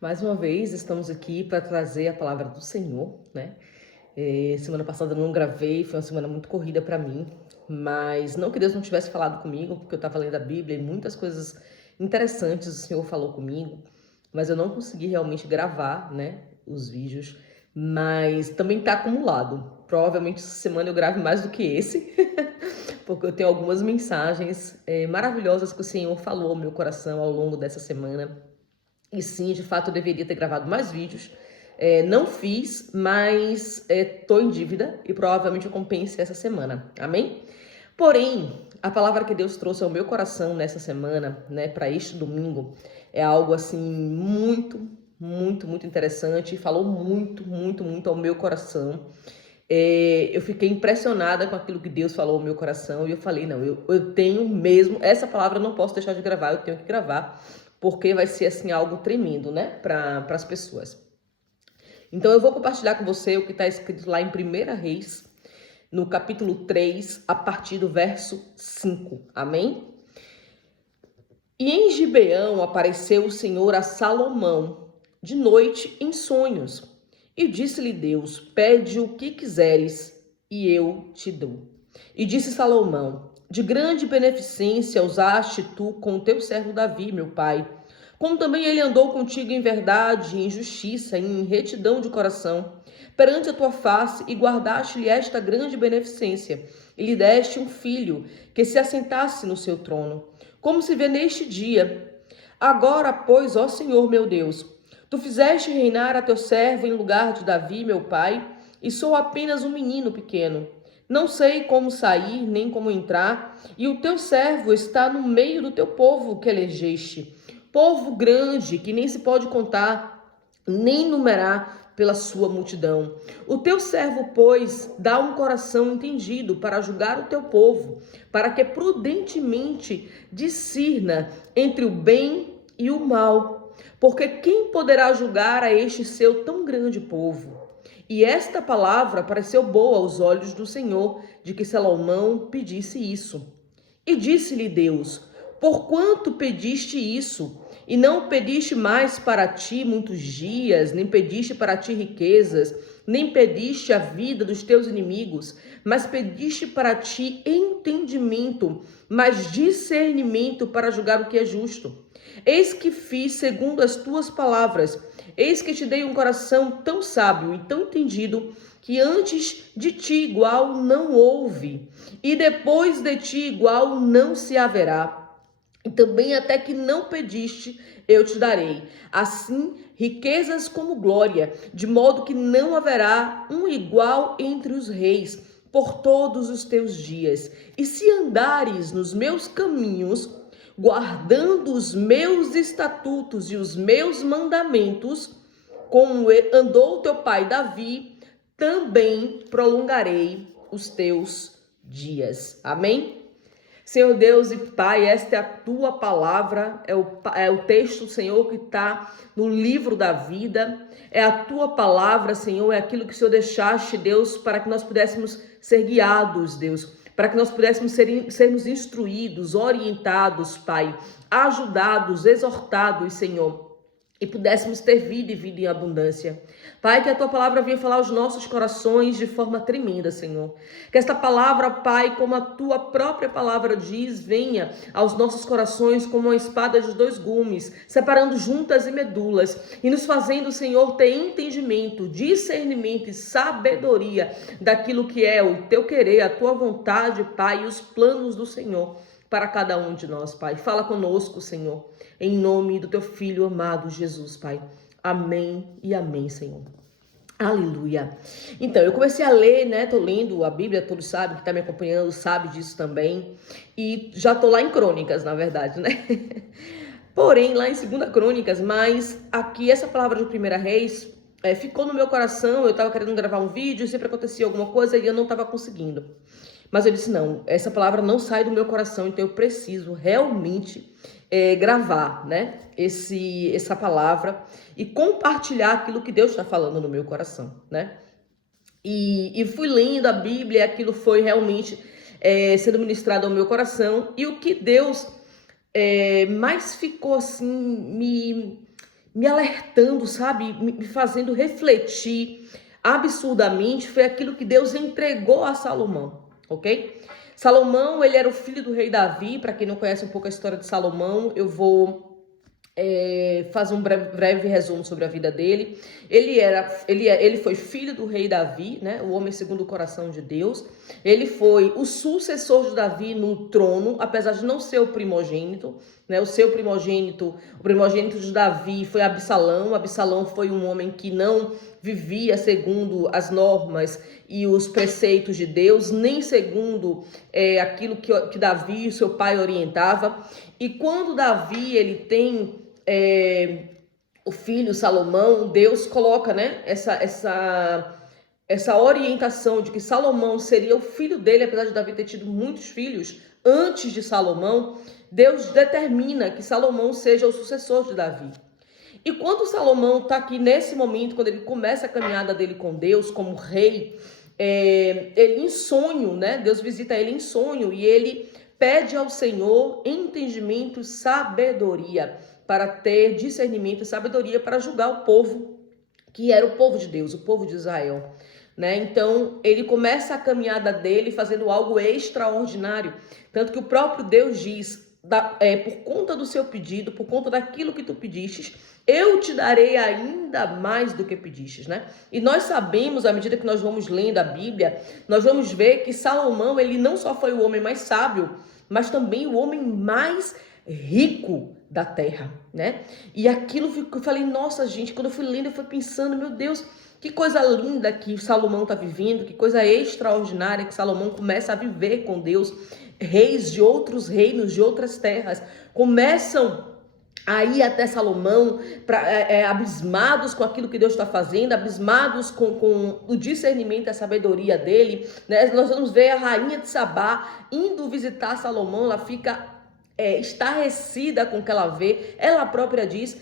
Mais uma vez, estamos aqui para trazer a palavra do Senhor, né? Semana passada eu não gravei, foi uma semana muito corrida para mim, mas não que Deus não tivesse falado comigo, porque eu estava lendo a Bíblia e muitas coisas interessantes o Senhor falou comigo, mas eu não consegui realmente gravar, né, os vídeos, mas também está acumulado. Provavelmente essa semana eu grave mais do que esse, porque eu tenho algumas mensagens maravilhosas que o Senhor falou ao meu coração ao longo dessa semana. E sim, de fato, eu deveria ter gravado mais vídeos. Não fiz, mas tô em dívida e provavelmente eu compense essa semana. Amém? Porém, a palavra que Deus trouxe ao meu coração nessa semana, né, para este domingo, é algo assim muito interessante e falou muito ao meu coração. Eu fiquei impressionada com aquilo que Deus falou ao meu coração e eu falei, não, eu tenho mesmo, essa palavra eu não posso deixar de gravar, eu tenho que gravar, porque vai ser assim algo tremendo, né, para as pessoas. Então eu vou compartilhar com você o que está escrito lá em 1 Reis, no capítulo 3, a partir do verso 5. Amém? E em Gibeão apareceu o Senhor a Salomão de noite em sonhos. E disse-lhe Deus: pede o que quiseres, e eu te dou. E disse Salomão: de grande beneficência usaste tu com o teu servo Davi, meu pai. Como também ele andou contigo em verdade, em justiça, em retidão de coração, perante a tua face, e guardaste-lhe esta grande beneficência. E lhe deste um filho, que se assentasse no seu trono, como se vê neste dia. Agora, pois, ó Senhor meu Deus, tu fizeste reinar a teu servo em lugar de Davi, meu pai, e sou apenas um menino pequeno. Não sei como sair, nem como entrar, e o teu servo está no meio do teu povo que elegeste. Povo grande, que nem se pode contar, nem numerar pela sua multidão. O teu servo, pois, dá um coração entendido para julgar o teu povo, para que prudentemente discirna entre o bem e o mal. Porque quem poderá julgar a este seu tão grande povo? E esta palavra pareceu boa aos olhos do Senhor, de que Salomão pedisse isso. E disse-lhe Deus: porquanto pediste isso, e não pediste mais para ti muitos dias, nem pediste para ti riquezas, nem pediste a vida dos teus inimigos, mas pediste para ti entendimento, mas discernimento para julgar o que é justo. Eis que fiz segundo as tuas palavras, eis que te dei um coração tão sábio e tão entendido, que antes de ti igual não houve, e depois de ti igual não se haverá. E também até que não pediste, eu te darei. Assim, riquezas como glória, de modo que não haverá um igual entre os reis por todos os teus dias. E se andares nos meus caminhos, guardando os meus estatutos e os meus mandamentos, como andou teu pai Davi, também prolongarei os teus dias. Amém? Senhor Deus e Pai, esta é a tua palavra, é o texto, Senhor, que está no livro da vida. É a tua palavra, Senhor, é aquilo que o Senhor deixaste, Deus, para que nós pudéssemos ser guiados, Deus, para que nós pudéssemos sermos instruídos, orientados, Pai, ajudados, exortados, Senhor, e pudéssemos ter vida e vida em abundância. Pai, que a tua palavra venha falar aos nossos corações de forma tremenda, Senhor. Que esta palavra, Pai, como a tua própria palavra diz, venha aos nossos corações como uma espada de dois gumes, separando juntas e medulas, e nos fazendo, Senhor, ter entendimento, discernimento e sabedoria daquilo que é o teu querer, a tua vontade, Pai, e os planos do Senhor para cada um de nós, Pai. Fala conosco, Senhor, em nome do teu Filho amado Jesus, Pai. Amém e amém, Senhor. Aleluia. Então, eu comecei a ler, né? Tô lendo a Bíblia, todos sabem que tá me acompanhando, sabe disso também. E já tô lá em Crônicas, na verdade, né? Porém, lá em 2 Crônicas, mas aqui essa palavra de 1 Reis ficou no meu coração. Eu tava querendo gravar um vídeo, sempre acontecia alguma coisa e eu não tava conseguindo. Mas eu disse, não, essa palavra não sai do meu coração, então eu preciso realmente gravar, né, essa palavra e compartilhar aquilo que Deus está falando no meu coração, né? E fui lendo a Bíblia, aquilo foi realmente sendo ministrado ao meu coração, e o que Deus mais ficou assim, me me alertando, sabe, me fazendo refletir absurdamente, foi aquilo que Deus entregou a Salomão, ok? Salomão, ele era o filho do rei Davi. Para quem não conhece um pouco a história de Salomão, eu vou fazer um breve resumo sobre a vida dele. Ele foi filho do rei Davi, né? O homem segundo o coração de Deus. Ele foi o sucessor de Davi no trono, apesar de não ser o primogênito, né? O primogênito de Davi foi Absalão. Absalão foi um homem que não vivia segundo as normas e os preceitos de Deus, nem segundo aquilo que Davi, seu pai, orientava. E quando Davi ele tem o filho Salomão, Deus coloca, né, essa orientação de que Salomão seria o filho dele, apesar de Davi ter tido muitos filhos antes de Salomão. Deus determina que Salomão seja o sucessor de Davi. E quando Salomão está aqui nesse momento, quando ele começa a caminhada dele com Deus como rei, ele em sonho, né? Deus visita ele em sonho e ele pede ao Senhor entendimento, sabedoria, para ter discernimento e sabedoria para julgar o povo, que era o povo de Deus, o povo de Israel, né? Então, ele começa a caminhada dele fazendo algo extraordinário, tanto que o próprio Deus diz, por conta do seu pedido, por conta daquilo que tu pedistes, eu te darei ainda mais do que pedistes, né? E nós sabemos, à medida que nós vamos lendo a Bíblia, nós vamos ver que Salomão, ele não só foi o homem mais sábio, mas também o homem mais rico da terra, né? E aquilo que eu falei, nossa, gente, quando eu fui lendo, eu fui pensando, meu Deus, que coisa linda que Salomão está vivendo, que coisa extraordinária que Salomão começa a viver com Deus. Reis de outros reinos, de outras terras, começam a ir até Salomão, abismados com aquilo que Deus está fazendo, abismados com o discernimento e a sabedoria dele, né? Nós vamos ver a rainha de Sabá indo visitar Salomão, ela fica estarrecida com o que ela vê. Ela própria diz,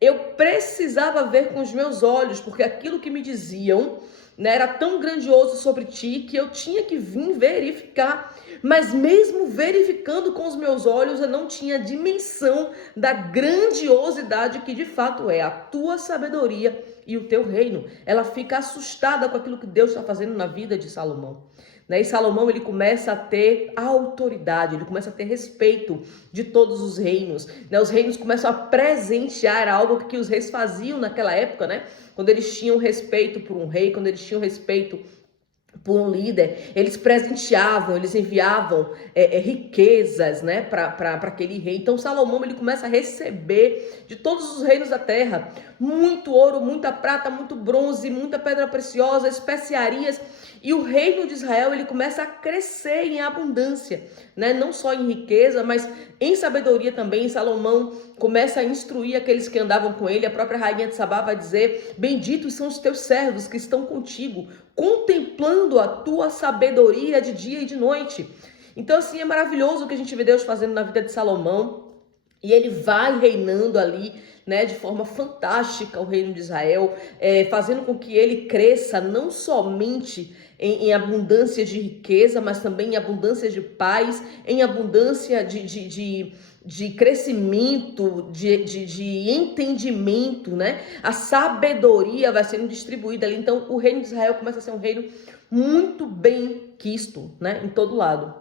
eu precisava ver com os meus olhos, porque aquilo que me diziam, né, era tão grandioso sobre ti que eu tinha que vir verificar. Mas mesmo verificando com os meus olhos, eu não tinha dimensão da grandiosidade que de fato é a tua sabedoria e o teu reino. Ela fica assustada com aquilo que Deus está fazendo na vida de Salomão, né? E Salomão, ele começa a ter autoridade, ele começa a ter respeito de todos os reinos, né? Os reinos começam a presentear algo que os reis faziam naquela época, né? Quando eles tinham respeito por um rei, quando eles tinham respeito por um líder, eles presenteavam, eles enviavam riquezas, né, para aquele rei. Então Salomão, ele começa a receber de todos os reinos da terra muito ouro, muita prata, muito bronze, muita pedra preciosa, especiarias. E o reino de Israel, ele começa a crescer em abundância, né? Não só em riqueza, mas em sabedoria também. Salomão começa a instruir aqueles que andavam com ele. A própria rainha de Sabá vai dizer, benditos são os teus servos que estão contigo, contemplando a tua sabedoria de dia e de noite. Então, assim, é maravilhoso o que a gente vê Deus fazendo na vida de Salomão. E ele vai reinando ali, né, de forma fantástica o reino de Israel, fazendo com que ele cresça não somente em abundância de riqueza, mas também em abundância de paz, em abundância de crescimento, de entendimento, né? A sabedoria vai sendo distribuída ali. Então, o reino de Israel começa a ser um reino muito bem quisto, né, em todo lado.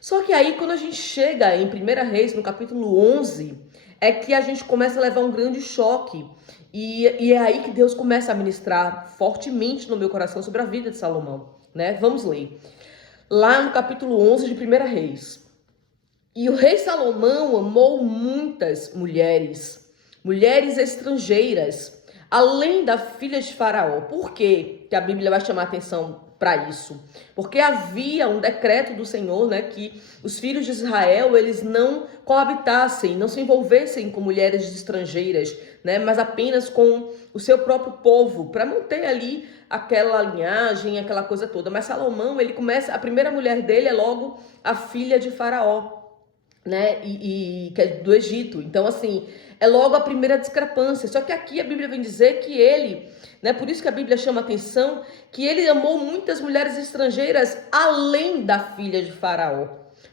Só que aí, quando a gente chega em 1 Reis, no capítulo 11, é que a gente começa a levar um grande choque. E é aí que Deus começa a ministrar fortemente no meu coração sobre a vida de Salomão, né? Vamos ler. Lá no capítulo 11 de 1 Reis. E o rei Salomão amou muitas mulheres estrangeiras, além da filha de Faraó. Por quê que a Bíblia vai chamar atenção para isso? Porque havia um decreto do Senhor, né, que os filhos de Israel, eles não coabitassem, não se envolvessem com mulheres estrangeiras, né, mas apenas com o seu próprio povo, para manter ali aquela linhagem, aquela coisa toda. Mas Salomão, ele começa, a primeira mulher dele é logo a filha de Faraó, né, que é do Egito. Então, assim, é logo a primeira discrepância. Só que aqui a Bíblia vem dizer que ele, né, por isso que a Bíblia chama atenção, que ele amou muitas mulheres estrangeiras além da filha de Faraó.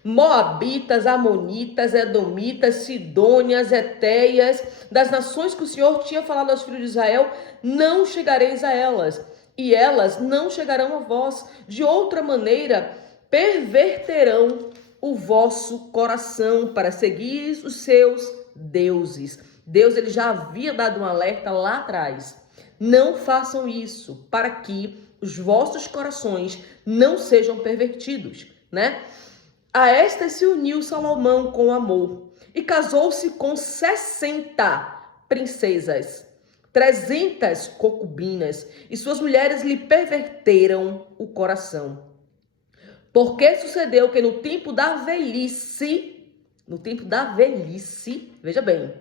Moabitas, Amonitas, Edomitas, Sidônias, Etéias, das nações que o Senhor tinha falado aos filhos de Israel, não chegareis a elas, e elas não chegarão a vós. De outra maneira, perverterão o vosso coração para seguir os seus deuses. Deus ele já havia dado um alerta lá atrás. Não façam isso para que os vossos corações não sejam pervertidos, né? A estas se uniu Salomão com amor e casou-se com 60 princesas, 300 concubinas, e suas mulheres lhe perverteram o coração. Porque sucedeu que no tempo da velhice, veja bem,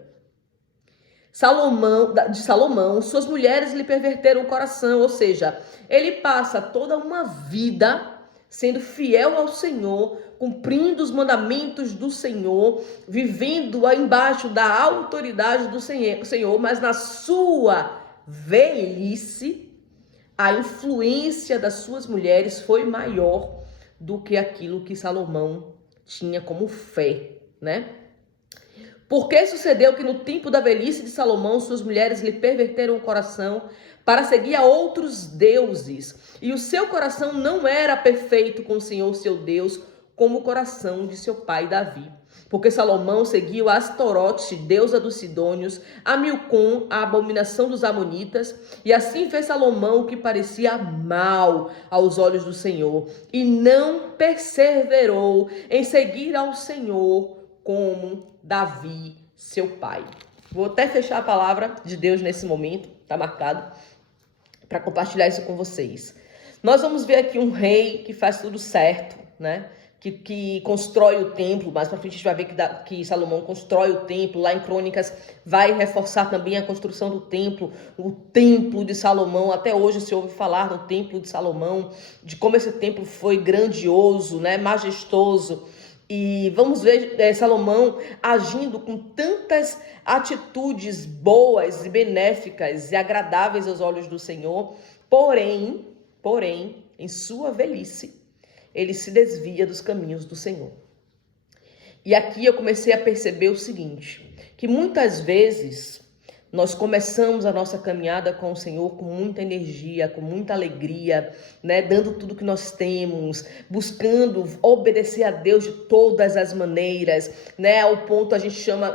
de Salomão, suas mulheres lhe perverteram o coração, ou seja, ele passa toda uma vida sendo fiel ao Senhor, cumprindo os mandamentos do Senhor, vivendo embaixo da autoridade do Senhor, mas na sua velhice, a influência das suas mulheres foi maior do que aquilo que Salomão tinha como fé, né? Porque sucedeu que no tempo da velhice de Salomão, suas mulheres lhe perverteram o coração para seguir a outros deuses. E o seu coração não era perfeito com o Senhor, seu Deus, como o coração de seu pai Davi. Porque Salomão seguiu a Astorote, deusa dos Sidônios, a Milcom, a abominação dos Amonitas, e assim fez Salomão o que parecia mal aos olhos do Senhor, e não perseverou em seguir ao Senhor como Davi, seu pai. Vou até fechar a palavra de Deus nesse momento, tá marcado, para compartilhar isso com vocês. Nós vamos ver aqui um rei que faz tudo certo, né? Que constrói o templo. Mais para frente a gente vai ver que Salomão constrói o templo. Lá em Crônicas vai reforçar também a construção do templo, o templo de Salomão. Até hoje se ouve falar no templo de Salomão, de como esse templo foi grandioso, né? Majestoso. E vamos ver Salomão agindo com tantas atitudes boas e benéficas e agradáveis aos olhos do Senhor. Porém, em sua velhice, ele se desvia dos caminhos do Senhor. E aqui eu comecei a perceber o seguinte, que muitas vezes nós começamos a nossa caminhada com o Senhor com muita energia, com muita alegria, né? Dando tudo que nós temos, buscando obedecer a Deus de todas as maneiras, né? Ao ponto a gente chama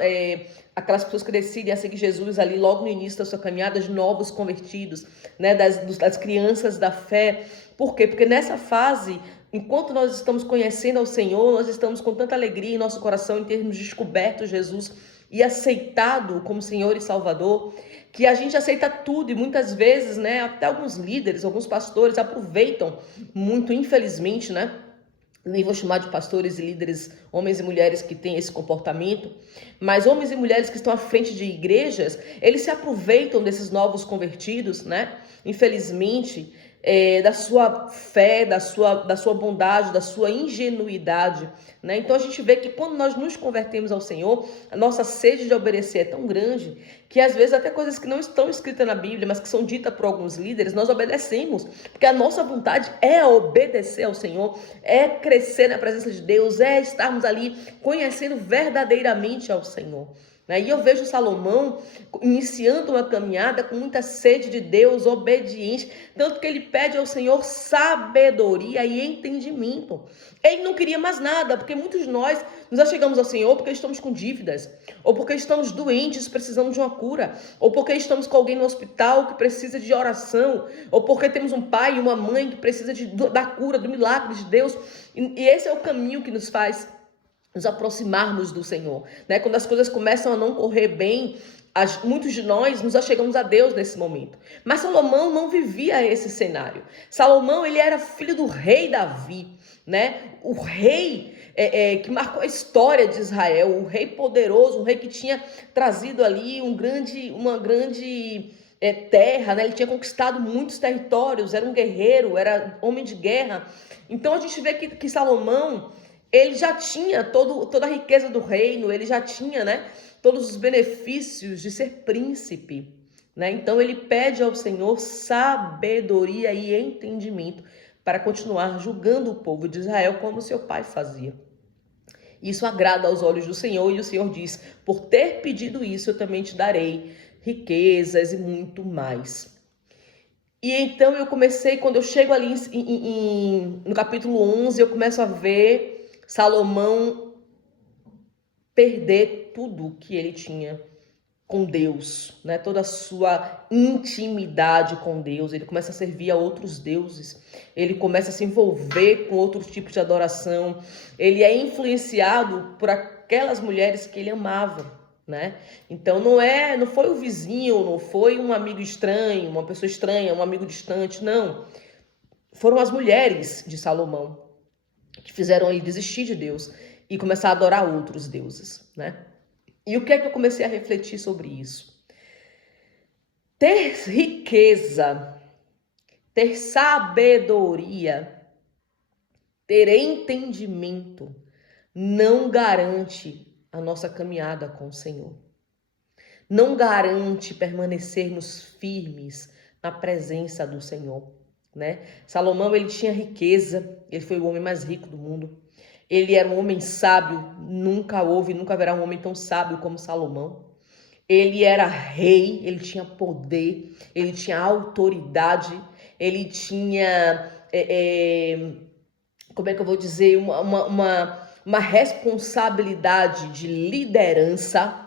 aquelas pessoas que decidem a seguir Jesus ali logo no início da sua caminhada, de novos convertidos, né? Das crianças da fé. Por quê? Porque nessa fase, enquanto nós estamos conhecendo ao Senhor, nós estamos com tanta alegria em nosso coração em termos descoberto Jesus e aceitado como Senhor e Salvador, que a gente aceita tudo. E muitas vezes, né, até alguns líderes, alguns pastores aproveitam muito, infelizmente, né? Nem vou chamar de pastores e líderes, homens e mulheres que têm esse comportamento, mas homens e mulheres que estão à frente de igrejas, eles se aproveitam desses novos convertidos, né? Infelizmente, da sua fé, da sua bondade, da sua ingenuidade, né? Então a gente vê que quando nós nos convertemos ao Senhor, a nossa sede de obedecer é tão grande que às vezes até coisas que não estão escritas na Bíblia, mas que são ditas por alguns líderes, nós obedecemos, porque a nossa vontade é obedecer ao Senhor, é crescer na presença de Deus, é estarmos ali conhecendo verdadeiramente ao Senhor. E eu vejo Salomão iniciando uma caminhada com muita sede de Deus, obediente, tanto que ele pede ao Senhor sabedoria e entendimento. Ele não queria mais nada, porque muitos de nós nos achegamos ao Senhor porque estamos com dívidas, ou porque estamos doentes, precisamos de uma cura, ou porque estamos com alguém no hospital que precisa de oração, ou porque temos um pai e uma mãe que precisa da cura, do milagre de Deus. E esse é o caminho que nos faz nos aproximarmos do Senhor, né? Quando as coisas começam a não correr bem, muitos de nós nos achegamos a Deus nesse momento. Mas Salomão não vivia esse cenário. Salomão, ele era filho do rei Davi, né? O rei que marcou a história de Israel, o rei poderoso, o rei que tinha trazido ali uma grande terra, né? Ele tinha conquistado muitos territórios, era um guerreiro, era homem de guerra. Então a gente vê que Salomão, ele já tinha toda a riqueza do reino, ele já tinha, né, todos os benefícios de ser príncipe, né? Então ele pede ao Senhor sabedoria e entendimento para continuar julgando o povo de Israel como seu pai fazia. Isso agrada aos olhos do Senhor, e o Senhor diz: por ter pedido isso, eu também te darei riquezas e muito mais. E então eu comecei, quando eu chego ali no capítulo 11, eu começo a ver Salomão perder tudo que ele tinha com Deus, né? Toda a sua intimidade com Deus. Ele começa a servir a outros deuses, ele começa a se envolver com outros tipos de adoração, ele é influenciado por aquelas mulheres que ele amava, né? Então não foi o vizinho, não foi um amigo estranho, uma pessoa estranha, um amigo distante, não. Foram as mulheres de Salomão que fizeram ele desistir de Deus e começar a adorar outros deuses, né? E o que é que eu comecei a refletir sobre isso? Ter riqueza, ter sabedoria, ter entendimento não garante a nossa caminhada com o Senhor. Não garante permanecermos firmes na presença do Senhor, né? Salomão, ele tinha riqueza, ele foi o homem mais rico do mundo. Ele era um homem sábio, nunca houve, nunca haverá um homem tão sábio como Salomão. Ele era rei, ele tinha poder, ele tinha autoridade, ele tinha, como é que eu vou dizer, uma responsabilidade de liderança,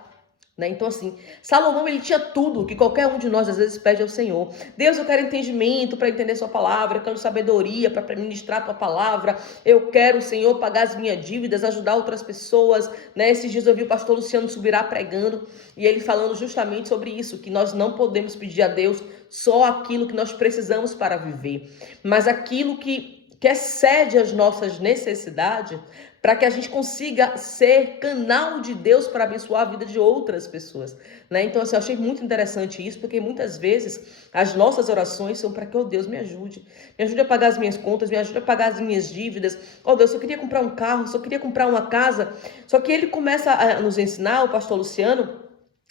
né? Então assim, Salomão, ele tinha tudo que qualquer um de nós às vezes pede ao Senhor. Deus, eu quero entendimento para entender sua palavra, eu quero sabedoria para ministrar tua palavra, eu quero, Senhor, pagar as minhas dívidas, ajudar outras pessoas, né? Esses dias eu vi o pastor Luciano Subirá pregando e ele falando justamente sobre isso, que nós não podemos pedir a Deus só aquilo que nós precisamos para viver, mas aquilo que excede as nossas necessidades, para que a gente consiga ser canal de Deus para abençoar a vida de outras pessoas, né? Então, assim, eu achei muito interessante isso, porque muitas vezes as nossas orações são para que, oh Deus, me ajude a pagar as minhas contas, me ajude a pagar as minhas dívidas. Oh Deus, eu queria comprar um carro, só queria comprar uma casa. Só que ele começa a nos ensinar, o pastor Luciano,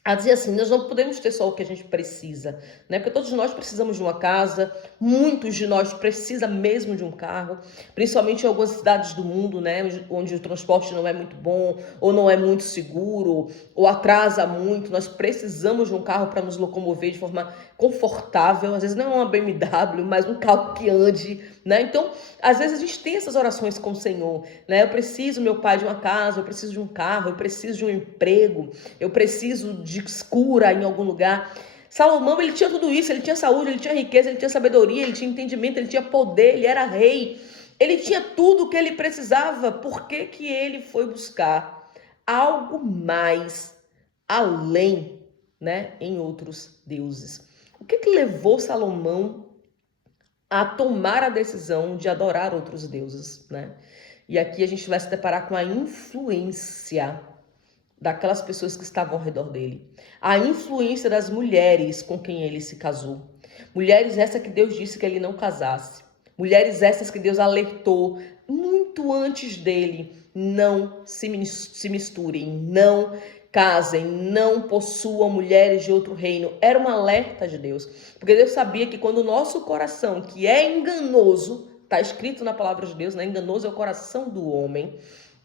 a dizer assim, nós não podemos ter só o que a gente precisa, né? Porque todos nós precisamos de uma casa, muitos de nós precisam mesmo de um carro, principalmente em algumas cidades do mundo, né? Onde o transporte não é muito bom, ou não é muito seguro, ou atrasa muito. Nós precisamos de um carro para nos locomover de forma confortável, às vezes não é uma BMW, mas um carro que ande, né? Então, às vezes a gente tem essas orações com o Senhor, né? Eu preciso, meu pai, de uma casa, eu preciso de um carro, eu preciso de um emprego, eu preciso de cura em algum lugar. Salomão, ele tinha tudo isso, ele tinha saúde, ele tinha riqueza, ele tinha sabedoria, ele tinha entendimento, ele tinha poder, ele era rei, ele tinha tudo o que ele precisava. Por que que ele foi buscar algo mais além, né, em outros deuses? O que que levou Salomão a tomar a decisão de adorar outros deuses, né? E aqui a gente vai se deparar com a influência daquelas pessoas que estavam ao redor dele. A influência das mulheres com quem ele se casou. Mulheres essas que Deus disse que ele não casasse. Mulheres essas que Deus alertou muito antes dele. Não se misturem, não casem, não possuam mulheres de outro reino. Era um alerta de Deus. Porque Deus sabia que quando o nosso coração, que é enganoso, está escrito na palavra de Deus, né? Enganoso é o coração do homem,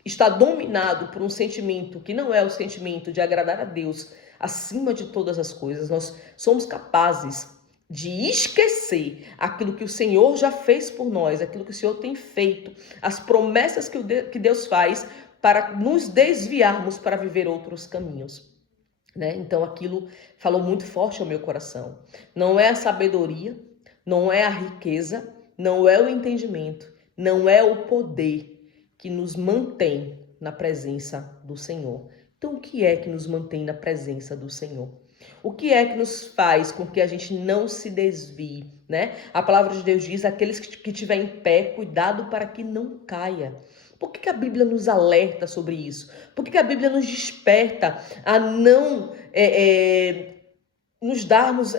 está dominado por um sentimento que não é o sentimento de agradar a Deus acima de todas as coisas, nós somos capazes de esquecer aquilo que o Senhor já fez por nós, aquilo que o Senhor tem feito, as promessas que Deus faz para nos desviarmos para viver outros caminhos, né? Então aquilo falou muito forte ao meu coração. Não é a sabedoria, não é a riqueza, não é o entendimento, não é o poder que nos mantém na presença do Senhor. Então, o que é que nos mantém na presença do Senhor? O que é que nos faz com que a gente não se desvie, né? A palavra de Deus diz, aqueles que estiver em pé, cuidado para que não caia. Por que a Bíblia nos alerta sobre isso? Por que a Bíblia nos desperta a não nos darmos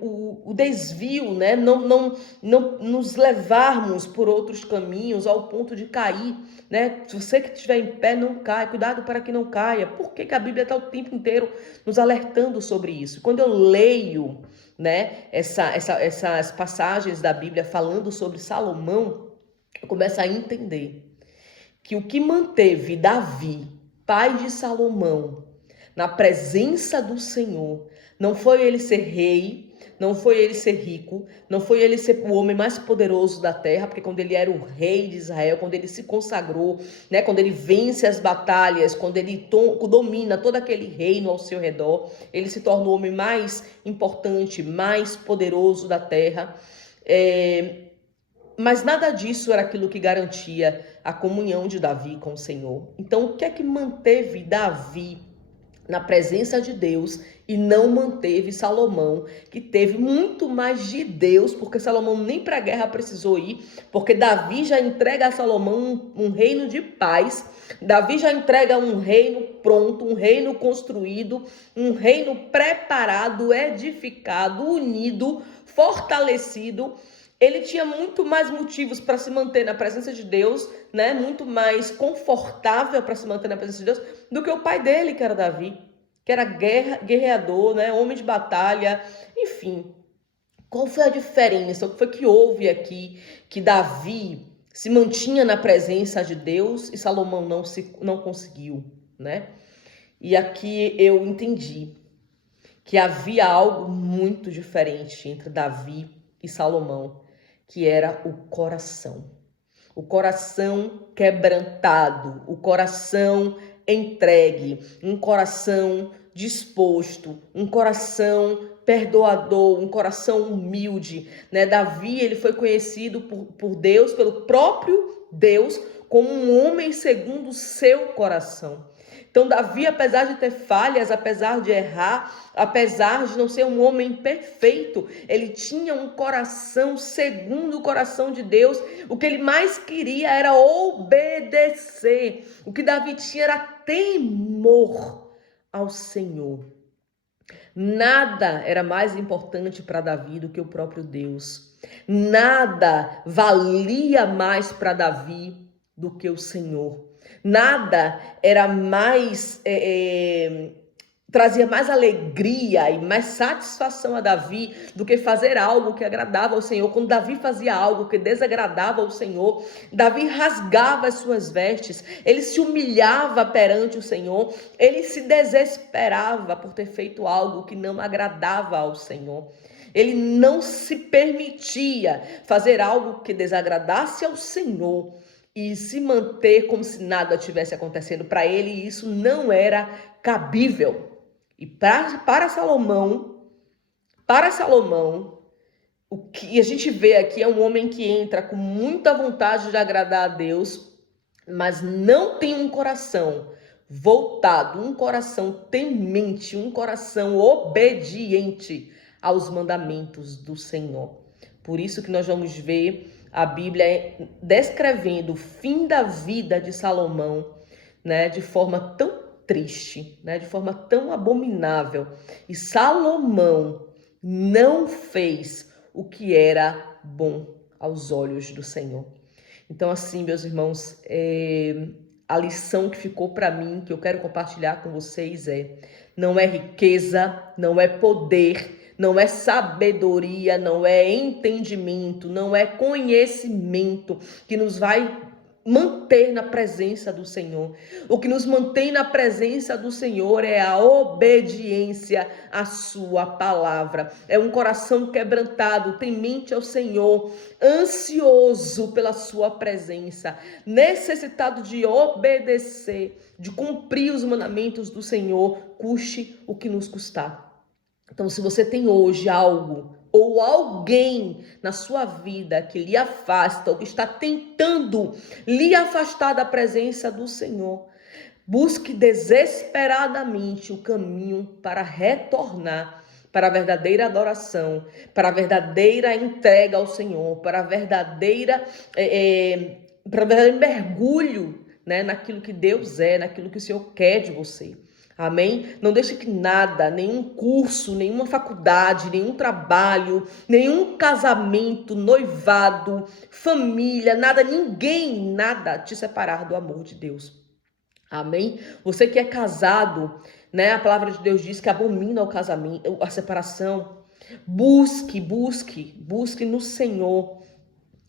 o desvio, né? Não nos levarmos por outros caminhos ao ponto de cair, né? Se você que estiver em pé, não cai, cuidado para que não caia. Por que a Bíblia está o tempo inteiro nos alertando sobre isso? Quando eu leio, né, essas passagens da Bíblia falando sobre Salomão, eu começo a entender que o que manteve Davi, pai de Salomão, na presença do Senhor, não foi ele ser rei, não foi ele ser rico, não foi ele ser o homem mais poderoso da terra, porque quando ele era o rei de Israel, quando ele se consagrou, né, quando ele vence as batalhas, quando ele domina todo aquele reino ao seu redor, ele se torna o homem mais importante, mais poderoso da terra. Mas nada disso era aquilo que garantia a comunhão de Davi com o Senhor. Então, o que é que manteve Davi na presença de Deus e não manteve Salomão, que teve muito mais de Deus, porque Salomão nem para a guerra precisou ir, porque Davi já entrega a Salomão um reino de paz, Davi já entrega um reino pronto, um reino construído, um reino preparado, edificado, unido, fortalecido. Ele tinha muito mais motivos para se manter na presença de Deus, né? Muito mais confortável para se manter na presença de Deus do que o pai dele, que era Davi, que era guerreador, né? Homem de batalha, enfim. Qual foi a diferença? O que foi que houve aqui que Davi se mantinha na presença de Deus e Salomão não conseguiu, né? E aqui eu entendi que havia algo muito diferente entre Davi e Salomão, que era o coração quebrantado, o coração entregue, um coração disposto, um coração perdoador, um coração humilde, né? Davi, ele foi conhecido por Deus, pelo próprio Deus, como um homem segundo o seu coração. Então, Davi, apesar de ter falhas, apesar de errar, apesar de não ser um homem perfeito, ele tinha um coração segundo o coração de Deus. O que ele mais queria era obedecer. O que Davi tinha era temor ao Senhor. Nada era mais importante para Davi do que o próprio Deus. Nada valia mais para Davi do que o Senhor. Nada era mais, trazia mais alegria e mais satisfação a Davi do que fazer algo que agradava ao Senhor. Quando Davi fazia algo que desagradava ao Senhor, Davi rasgava as suas vestes, ele se humilhava perante o Senhor, ele se desesperava por ter feito algo que não agradava ao Senhor. Ele não se permitia fazer algo que desagradasse ao Senhor e se manter como se nada tivesse acontecendo para ele, e isso não era cabível. E para Salomão, o que a gente vê aqui é um homem que entra com muita vontade de agradar a Deus, mas não tem um coração voltado, um coração temente, um coração obediente aos mandamentos do Senhor. Por isso que nós vamos ver a Bíblia descrevendo o fim da vida de Salomão, né, de forma tão triste, né, de forma tão abominável. E Salomão não fez o que era bom aos olhos do Senhor. Então, assim, meus irmãos, a lição que ficou para mim, que eu quero compartilhar com vocês não é riqueza, não é poder, não é sabedoria, não é entendimento, não é conhecimento que nos vai manter na presença do Senhor. O que nos mantém na presença do Senhor é a obediência à sua palavra. É um coração quebrantado, temente ao Senhor, ansioso pela sua presença, necessitado de obedecer, de cumprir os mandamentos do Senhor, custe o que nos custar. Então, se você tem hoje algo ou alguém na sua vida que lhe afasta ou que está tentando lhe afastar da presença do Senhor, busque desesperadamente o caminho para retornar para a verdadeira adoração, para a verdadeira entrega ao Senhor, para a verdadeiro mergulho, né, naquilo que Deus é, naquilo que o Senhor quer de você. Amém? Não deixe que nada, nenhum curso, nenhuma faculdade, nenhum trabalho, nenhum casamento, noivado, família, nada, ninguém, nada te separar do amor de Deus. Amém? Você que é casado, né? A palavra de Deus diz que abomina o casamento, a separação. Busque no Senhor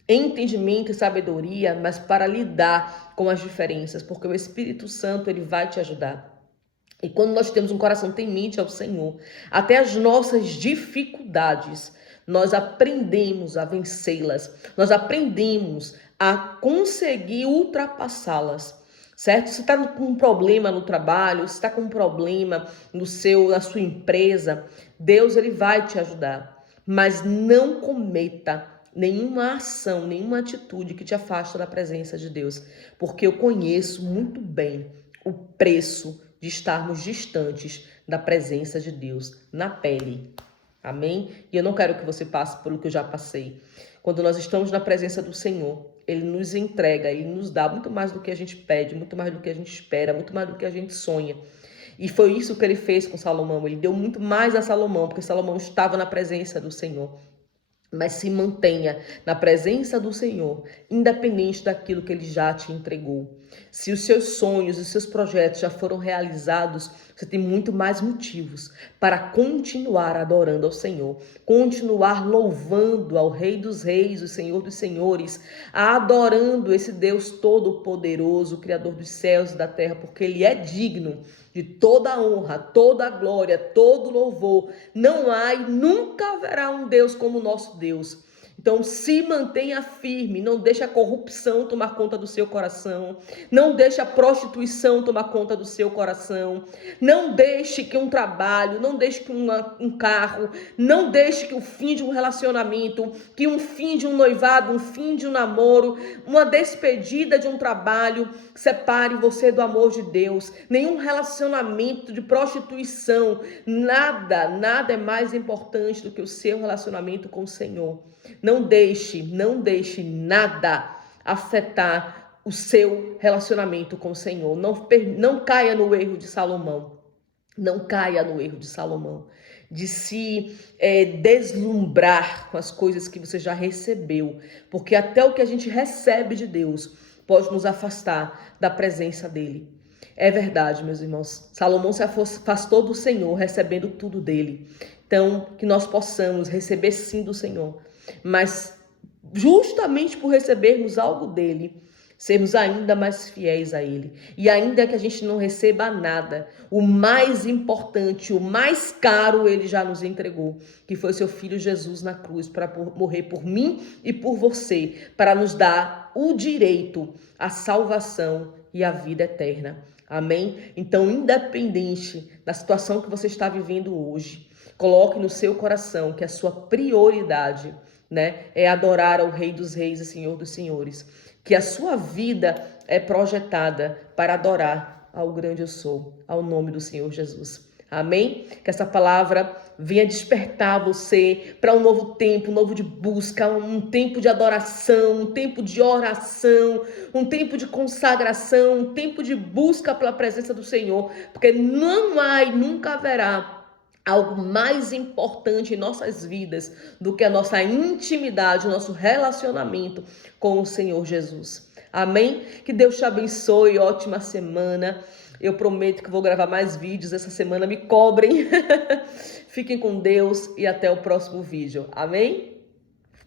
entendimento e sabedoria, mas para lidar com as diferenças, porque o Espírito Santo, ele vai te ajudar. E quando nós temos um coração temente ao Senhor, até as nossas dificuldades, nós aprendemos a vencê-las, nós aprendemos a conseguir ultrapassá-las, certo? Se está com um problema no trabalho, se está com um problema na sua empresa, Deus, ele vai te ajudar, mas não cometa nenhuma ação, nenhuma atitude que te afasta da presença de Deus, porque eu conheço muito bem o preço de estarmos distantes da presença de Deus na pele. Amém? E eu não quero que você passe pelo que eu já passei. Quando nós estamos na presença do Senhor, Ele nos entrega, Ele nos dá muito mais do que a gente pede, muito mais do que a gente espera, muito mais do que a gente sonha. E foi isso que Ele fez com Salomão. Ele deu muito mais a Salomão, porque Salomão estava na presença do Senhor. Mas se mantenha na presença do Senhor, independente daquilo que Ele já te entregou. Se os seus sonhos e os seus projetos já foram realizados, você tem muito mais motivos para continuar adorando ao Senhor, continuar louvando ao Rei dos Reis, o Senhor dos Senhores, adorando esse Deus todo-poderoso, Criador dos céus e da terra, porque Ele é digno de toda a honra, toda a glória, todo louvor. Não há e nunca haverá um Deus como o nosso Deus. Então, se mantenha firme, não deixe a corrupção tomar conta do seu coração, não deixe a prostituição tomar conta do seu coração, não deixe que um trabalho, não deixe que um carro, não deixe que o fim de um relacionamento, que um fim de um noivado, um fim de um namoro, uma despedida de um trabalho, separe você do amor de Deus. Nenhum relacionamento de prostituição, nada é mais importante do que o seu relacionamento com o Senhor. Não deixe nada afetar o seu relacionamento com o Senhor. Não caia no erro de Salomão. Não caia no erro de Salomão. De se deslumbrar com as coisas que você já recebeu. Porque até o que a gente recebe de Deus pode nos afastar da presença dele. É verdade, meus irmãos. Salomão se afastou do Senhor, recebendo tudo dele. Então, que nós possamos receber sim do Senhor, mas justamente por recebermos algo dele, sermos ainda mais fiéis a ele. E ainda que a gente não receba nada, o mais importante, o mais caro, ele já nos entregou, que foi seu filho Jesus na cruz, para morrer por mim e por você, para nos dar o direito à salvação e à vida eterna. Amém? Então, independente da situação que você está vivendo hoje, coloque no seu coração que a sua prioridade, é adorar ao Rei dos Reis e Senhor dos Senhores. Que a sua vida é projetada para adorar ao grande eu sou, ao nome do Senhor Jesus. Amém? Que essa palavra venha despertar você para um novo tempo, um novo de busca, um tempo de adoração, um tempo de oração, um tempo de consagração, um tempo de busca pela presença do Senhor, porque não há e nunca haverá algo mais importante em nossas vidas do que a nossa intimidade, o nosso relacionamento com o Senhor Jesus. Amém? Que Deus te abençoe, ótima semana. Eu prometo que vou gravar mais vídeos essa semana, me cobrem. Fiquem com Deus e até o próximo vídeo. Amém?